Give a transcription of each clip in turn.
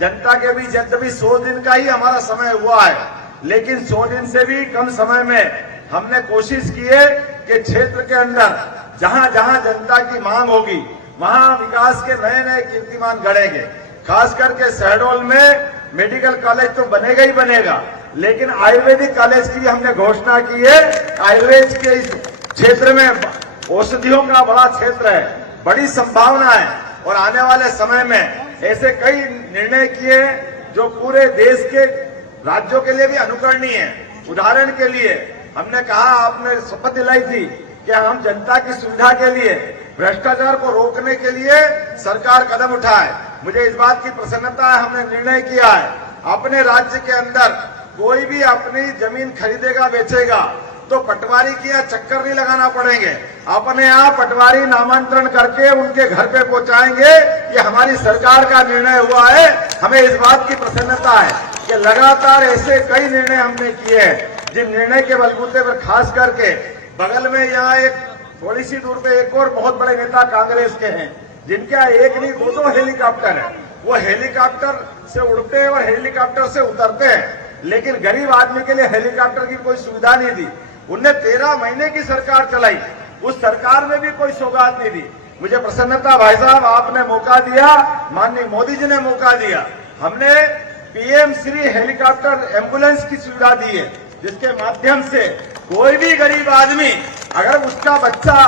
जनता के बीच यद्यपि 100 दिन का ही हमारा समय हुआ है, लेकिन 100 दिन से भी कम समय में हमने कोशिश की है कि क्षेत्र के अंदर जहां जहां जनता की मांग होगी वहां विकास के नए नए कीर्तिमान गढ़ेंगे। खास करके शहडोल में मेडिकल कॉलेज तो बनेगा ही बनेगा, लेकिन आयुर्वेदिक कॉलेज की भी हमने घोषणा की है। आयुर्वेद के इस क्षेत्र में औषधियों का बड़ा क्षेत्र है, बड़ी संभावना है और आने वाले समय में ऐसे कई निर्णय किए जो पूरे देश के राज्यों के लिए भी अनुकरणीय है। उदाहरण के लिए हमने कहा, आपने शपथ दिलाई थी कि हम जनता की सुविधा के लिए भ्रष्टाचार को रोकने के लिए सरकार कदम उठाए। मुझे इस बात की प्रसन्नता है, हमने निर्णय किया है अपने राज्य के अंदर कोई भी अपनी जमीन खरीदेगा बेचेगा तो पटवारी की यहाँ चक्कर नहीं लगाना पड़ेंगे, अपने यहाँ पटवारी नामांतरण करके उनके घर पे पहुंचाएंगे। ये हमारी सरकार का निर्णय हुआ है। हमें इस बात की प्रसन्नता है कि लगातार ऐसे कई निर्णय हमने किए हैं जिन निर्णय के बलबूते पर खास करके बगल में यहाँ एक थोड़ी सी दूर पे एक और बहुत बड़े नेता कांग्रेस के हैं जिनके एक नहीं दो हेलीकॉप्टर है। वो हेलीकॉप्टर से उड़ते हैं और हेलीकॉप्टर से उतरते हैं, लेकिन गरीब आदमी के लिए हेलीकॉप्टर की कोई सुविधा नहीं दी। उनने 13 महीने की सरकार चलाई, उस सरकार में भी कोई सौगात नहीं दी। मुझे प्रसन्नता भाई साहब, आपने मौका दिया, माननीय मोदी जी ने मौका दिया। हमने पीएम श्री हेलीकॉप्टर एम्बुलेंस की सुविधा दी है, जिसके माध्यम से कोई भी गरीब आदमी अगर उसका बच्चा,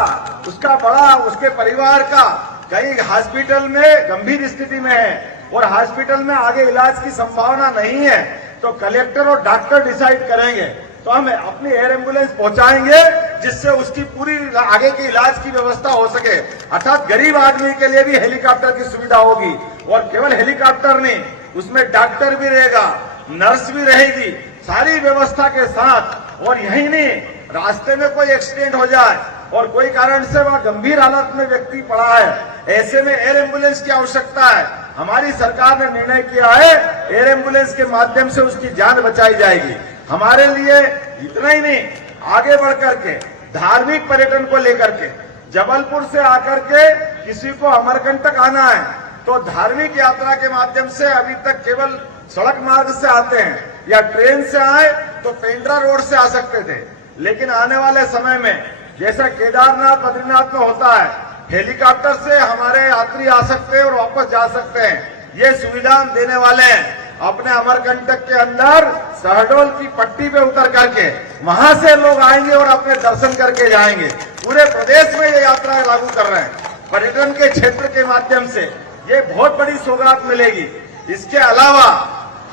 उसका बड़ा, उसके परिवार का कहीं हॉस्पिटल में गंभीर स्थिति में है और हॉस्पिटल में आगे इलाज की संभावना नहीं है, तो कलेक्टर और डॉक्टर डिसाइड करेंगे तो हम अपनी एयर एम्बुलेंस पहुंचाएंगे जिससे उसकी पूरी आगे की इलाज की व्यवस्था हो सके। अर्थात गरीब आदमी के लिए भी हेलीकॉप्टर की सुविधा होगी और केवल हेलीकॉप्टर नहीं, उसमें डॉक्टर भी रहेगा, नर्स भी रहेगी, सारी व्यवस्था के साथ। और यही नहीं, रास्ते में कोई एक्सीडेंट हो जाए और कोई कारण से वह गंभीर हालत में व्यक्ति पड़ा है, ऐसे में एयर एम्बुलेंस की आवश्यकता है। हमारी सरकार ने निर्णय किया है एयर एम्बुलेंस के माध्यम से उसकी जान बचाई जाएगी। हमारे लिए इतना ही नहीं, आगे बढ़ करके धार्मिक पर्यटन को लेकर के जबलपुर से आकर के किसी को अमरकंटक आना है तो धार्मिक यात्रा के माध्यम से अभी तक केवल सड़क मार्ग से आते हैं या ट्रेन से आए तो पेंड्रा रोड से आ सकते थे, लेकिन आने वाले समय में जैसा केदारनाथ बद्रीनाथ में होता है, हेलीकॉप्टर से हमारे यात्री आ सकते हैं और वापस जा सकते हैं। ये सुविधा हम देने वाले हैं। अपने अमरकंटक के अंदर शहडोल की पट्टी पे उतर करके वहां से लोग आएंगे और अपने दर्शन करके जाएंगे। पूरे प्रदेश में ये यात्रा लागू कर रहे हैं। पर्यटन के क्षेत्र के माध्यम से ये बहुत बड़ी सौगात मिलेगी। इसके अलावा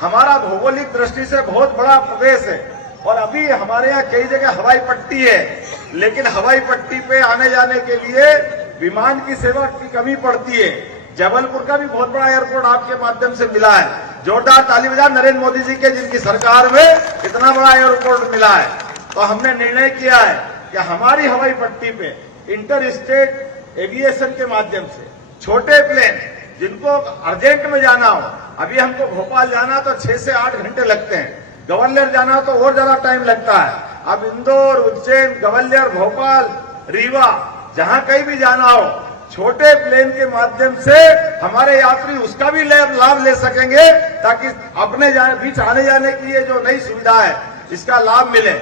हमारा भौगोलिक दृष्टि से बहुत बड़ा प्रदेश है और अभी हमारे यहाँ कई जगह हवाई पट्टी है, लेकिन हवाई पट्टी पे आने जाने के लिए विमान की सेवा की कमी पड़ती है। जबलपुर का भी बहुत बड़ा एयरपोर्ट आपके माध्यम से मिला है। जोरदार ताली बजाएं नरेंद्र मोदी जी के, जिनकी सरकार में इतना बड़ा एयरपोर्ट मिला है। तो हमने निर्णय किया है कि हमारी हवाई पट्टी पे इंटर स्टेट एविएशन के माध्यम से छोटे प्लेन जिनको अर्जेंट में जाना हो, अभी हमको भोपाल जाना तो 6 से 8 घंटे लगते हैं, ग्वालियर जाना तो और ज्यादा टाइम लगता है। अब इंदौर, उज्जैन, ग्वालियर, भोपाल, रीवा, जहां कहीं भी जाना हो, छोटे प्लेन के माध्यम से हमारे यात्री उसका भी लाभ ले सकेंगे ताकि अपने बीच आने जाने की ये जो नई सुविधा है इसका लाभ मिले।